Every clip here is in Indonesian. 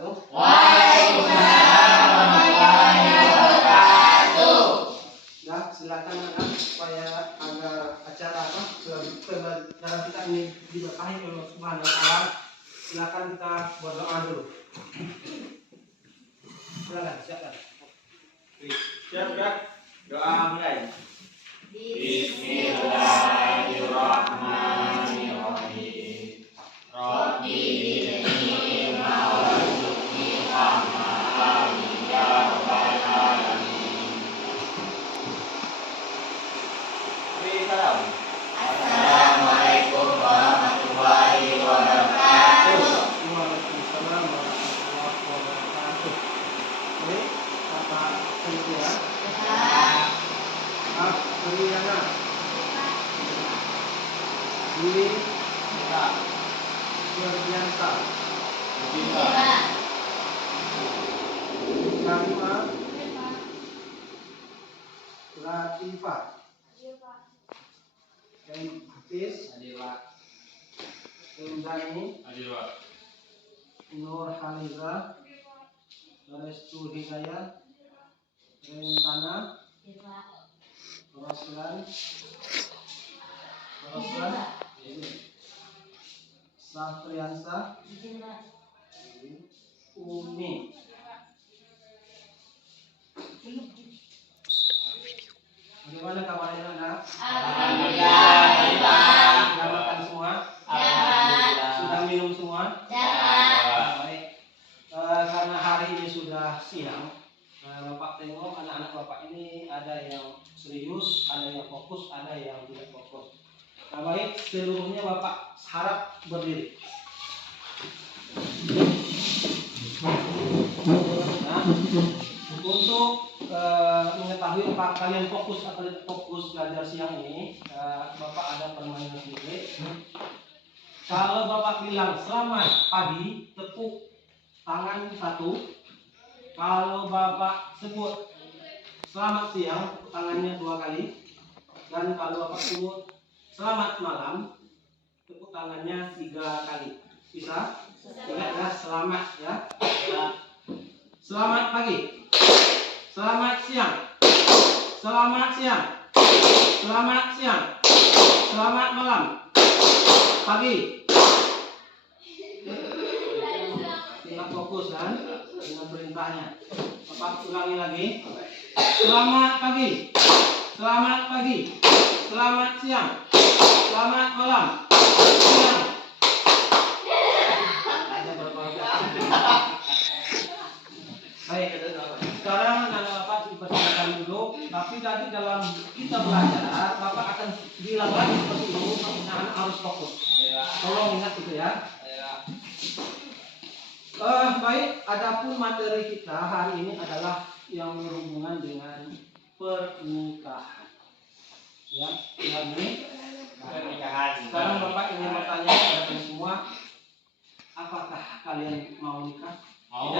Waalaikumsalam warahmatullahi wabarakatuh. Nah, silakan anak supaya agar acara dalam kita ini diberkahi oleh Allah Subhanahu wa taala. Silakan kita berdoa dulu. Silakan. Siap. Doa mulai. Bismillahirrahmanirrahim. Rabbi zidni warzuqni fahma ya rabbal alamin. Salam. Assalamualaikum warahmatullahi wabarakatuh. Waalaikumsalam warahmatullahi wabarakatuh. Ini apa sentuhan? Riana. Ini Ferdiansa. Karima. Latifa. Hafiz. Enzani. Nur Haliza. Restu Hidayat. Rentana. Roslan. Safriansa. Umi. Bagaimana kabarnya anak? Alhamdulillah. Sudah makan semua? Alhamdulillah. Sudah minum semua? Baik. Karena hari ini sudah siang, Bapak tengok anak-anak Bapak ini ada yang serius, ada yang fokus, ada yang tidak fokus. Nah, baik, seluruhnya Bapak harap berdiri. Nah, untuk mengetahui apakah kalian fokus atau tidak fokus belajar siang ini, Bapak ada permainan sedikit. Kalau Bapak bilang selamat pagi, tepuk tangan satu. Kalau Bapak sebut selamat siang, tepuk tangannya 2 kali. Dan kalau Bapak sebut selamat malam, tepuk tangannya 3 kali. Bisa? Ingat ya, selamat ya. Selamat pagi. Selamat siang. Selamat siang. Selamat siang. Selamat malam. Pagi. Ingat fokus kan dengan perintahnya. Bapak ulangi lagi. Selamat pagi. Selamat pagi. Selamat siang. Selamat malam. Siang. Ada berapa? Baik. Sekarang anak Bapak dipersilakan dulu. Tapi tadi dalam kita belajar, Bapak akan bilang lagi seperti itu. Anak harus fokus. Tolong ingat itu ya. Baik, adapun materi kita hari ini adalah yang berhubungan dengan pernikahan. Ya, ini Pernikahan. sekarang Bapak ingin bertanya kepada kalian semua, apakah kalian mau nikah? Mau.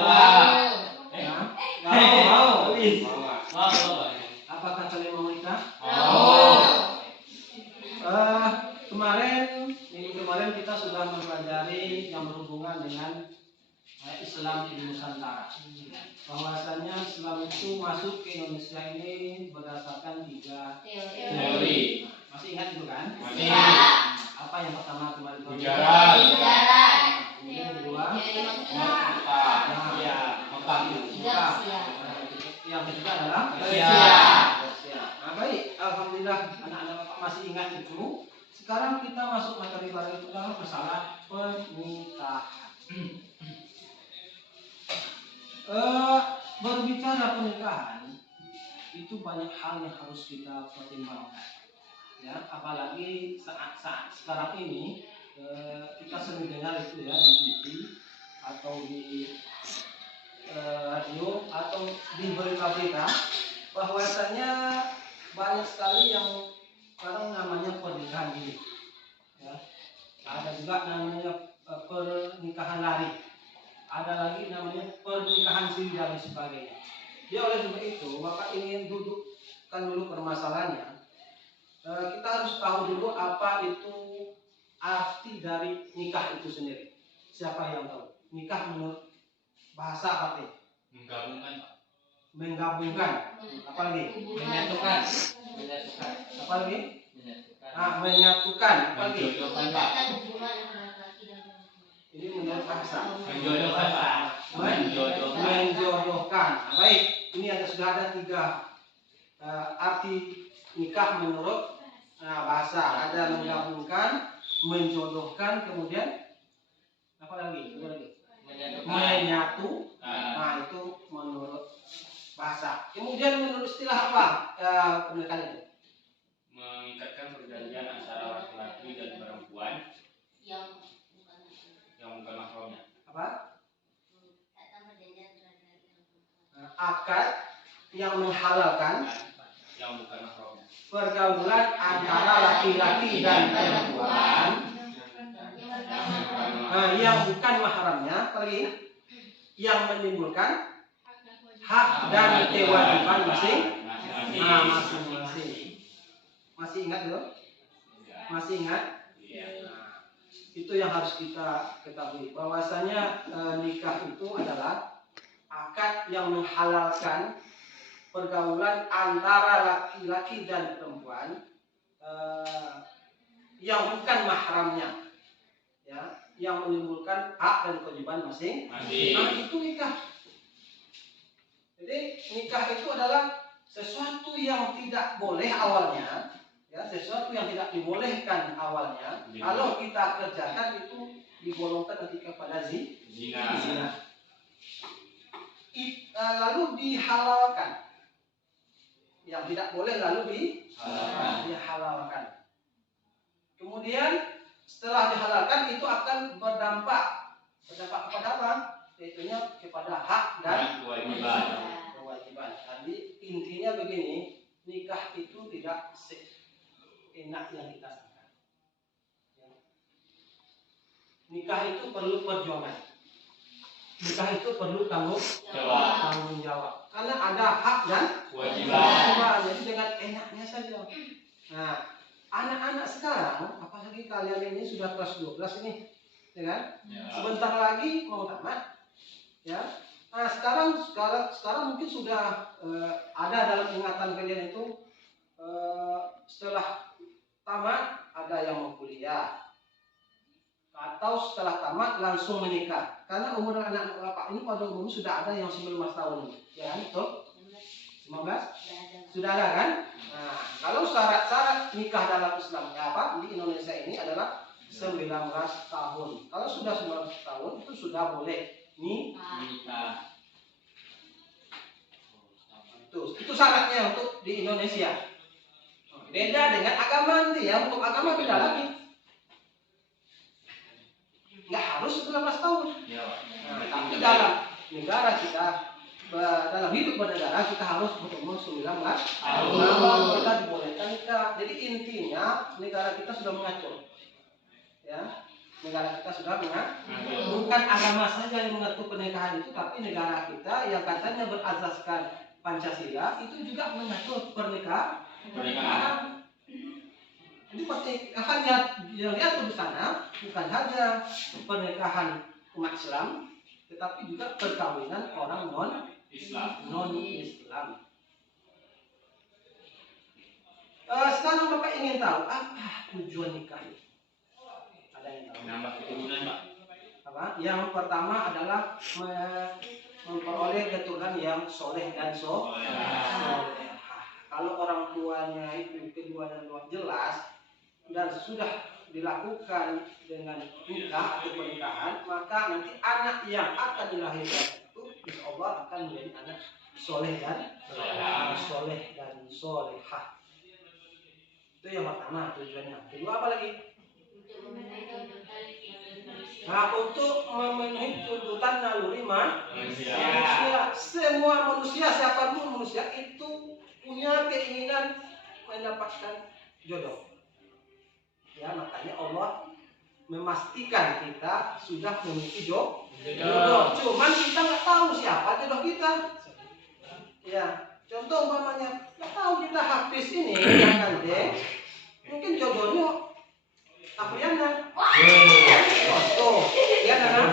Ya, Mau. apakah kalian mau nikah? Mau. Minggu kemarin kita sudah mempelajari yang berhubungan dengan Islam di Nusantara. Bahwasanya Islam itu masuk ke Indonesia ini berdasarkan 3 teori. Masih ingat itu kan? Masih. Apa yang pertama kemarin? Ujaran. Kemudian yang kedua? Yang ketiga adalah? Nah, baik, alhamdulillah anak-anak Bapak masih ingat itu. Sekarang kita masuk materi baru itu adalah masalah pernikahan. Berbicara pernikahan itu banyak hal yang harus kita pertimbangkan, ya, apalagi saat sekarang ini kita sering dengar itu ya di TV atau di radio atau di berita-berita bahwasanya banyak sekali yang sekarang namanya pernikahan ini, ya. Ada juga namanya pernikahan lari. Ada lagi namanya pernikahan siri dan sebagainya. Jadi oleh sebab itu, Bapak ingin dudukkan dulu permasalahannya. Kita harus tahu dulu apa itu arti dari nikah itu sendiri. Siapa yang tahu? Nikah menurut Bahasa berarti Menggabungkan, Pak. menggabungkan. Apa lagi? Menyatukan. Menyatukan. Apa lagi? Menyatukan. Menyatukan. Apa lagi? Menjodohkan, Pak. Ini menurut bahasa. Menjodohkan, Pak. Menjodohkan. Menjodohkan. Nah, baik, ini sudah ada 3 arti nikah menurut bahasa. Ada menggabungkan, menjodohkan, kemudian apa lagi? Menyatu. Nah, itu menurut bahasa. Kemudian menurut istilah apa pernikahan itu? Mengikatkan perjanjian antara laki-laki dan perempuan yang bukan mahramnya. Apa? Akad yang menghalalkan Yang bukan mahramnya. pergaulan antara laki-laki dan perempuan yang bukan mahramnya, apalagi yang menimbulkan hak dan kewajiban masing-masing. Masih ingat dulu? Masih ingat? Nah, itu yang harus kita ketahui, bahwasanya nikah itu adalah akad yang menghalalkan pergaulan antara laki-laki dan perempuan yang bukan mahramnya, ya, yang menimbulkan hak dan kewajiban masing-masing. Nah, itu nikah. Jadi nikah itu adalah sesuatu yang tidak boleh awalnya, ya, sesuatu yang tidak dibolehkan awalnya. Kalau kita kerjakan itu digolongkan nanti kepada zina. Lalu dihalalkan. Yang tidak boleh lalu dihalalkan. Kemudian setelah dihalalkan itu akan berdampak kepada apa? Yaitunya kepada hak dan kewajiban. Jadi intinya begini, nikah itu tidak seenak yang kita sangka. Nikah itu perlu perjuangan. Nikah itu perlu tanggung jawab. Karena ada hak dan kewajiban. Jadi dengan enaknya saja. Nah, anak-anak sekarang, apalagi kalian ini sudah kelas 12 ini, ya kan? Sebentar lagi mau tamat, ya. Nah, sekarang mungkin sudah ada dalam ingatan kalian itu setelah tamat ada yang mau kuliah, atau setelah tamat langsung menikah. Karena umur anak-anak bapak ini pada umumnya sudah ada yang 19 tahun, ya kan? Betul? 19? Sudah ada kan? Nah, kalau syarat-syarat nikah dalam Islam di Indonesia ini adalah 19 tahun. Kalau sudah 19 tahun itu sudah boleh nikah. Itu syaratnya untuk di Indonesia. Beda dengan agama nanti ya, untuk agama beda lagi. Nggak harus 19 tahun. Nah, tapi dalam negara kita, dalam hidup bernegara kita harus berumur 19 tahun kita dibolehkan nikah. Jadi intinya negara kita sudah mengatur, ya, negara kita sudah mengatur. Bukan agama saja yang mengatur pernikahan itu, tapi negara kita yang katanya berasaskan Pancasila itu juga mengatur pernikahan. Jadi pernikahan yang diatur di sana bukan hanya pernikahan umat Islam, tetapi juga perkawinan orang non-Islam. Sekarang Bapak ingin tahu apa tujuan nikah ini? Ada yang tahu? Menambah keturunan, Pak. Apa? Yang pertama adalah memperoleh keturunan yang soleh dan solehah. Kalau orang tuanya itu keduanya jelas dan sudah dilakukan dengan nikah atau pernikahan, maka nanti anak yang akan dilahirkan itu insya Allah akan menjadi anak soleh dan solehah. Itu yang pertama tujuannya. Kedua apa lagi? Nah, untuk memenuhi tuntutan naluri manusia. Semua manusia, siapapun manusia itu punya keinginan mendapatkan jodoh. Ya, makanya Allah memastikan kita sudah memiliki jodoh. Cuman kita nggak tahu siapa jodoh kita. Ya, contoh umpamanya nggak tahu kita habis ini kan deh. Mungkin jodohnya Afriana. Contoh, ya kan?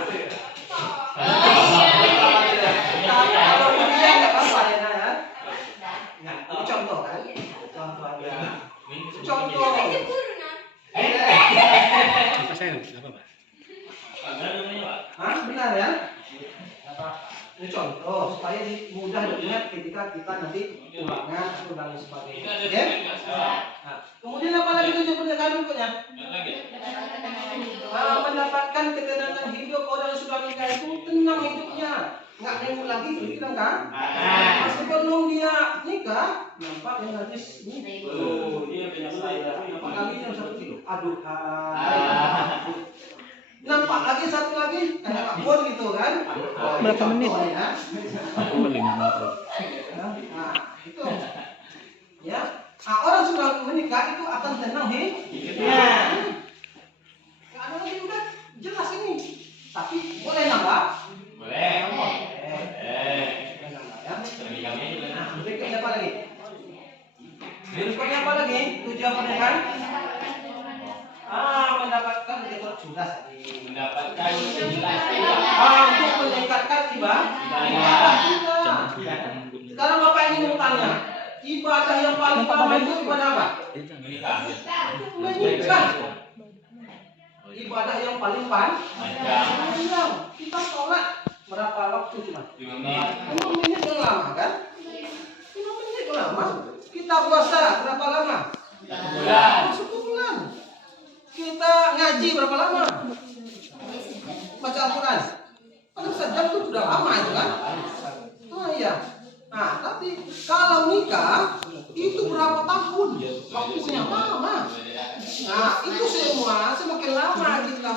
Nggak apa-apa. Ini contoh supaya mudah diingat ketika kita nanti ulangan atau dan lain sebagainya. Oke? Nah, kemudian apa lagi tujuh pernyataan berikutnya? Mendapatkan ketenangan hidup. Orang yang sudah nikah itu tenang hidupnya, nggak nemu lagi, bilang kan? Sebelum dia nikah, nampak yang gadis ini. Dia penyelesaian. Nampak lagi yang 1 kilo. Aduh, nampak lagi satu lagi kayak Pak Bon gitu kan? Berapa menit? Ya. 5 menit. Nah, itu. Ya. Nah, orang sudah menikah itu akan tenang hidupnya. Nggak ada lagi udah jelas ini. Tapi boleh nambah? Boleh. Ya. Terbicaranya juga. Nah, berikutnya apa lagi? Berikutnya apa lagi? Tujuan pernikahan? Mendapatkan itu sudah tadi. Mendapatkan penjelasan. Untuk meningkatkan ibadah kita. Sekarang Bapak ingin bertanya, ibadah yang paling utama itu ibadah apa? Menikah. Menikah. Ibadah yang paling panjang. Kita sholat berapa waktu cuma? 5 menit. 5 menit yang lama kan? 5 menit yang lama. Kita puasa berapa lama? 1 bulan. 1 bulan. Kita ngaji berapa lama? Baca Al-Quran. Paling sejam itu sudah lama itu kan? Oh iya. Nah, tapi kalau nikah itu berapa tahun? Waktunya lama. Nah, itu semua semakin lama kita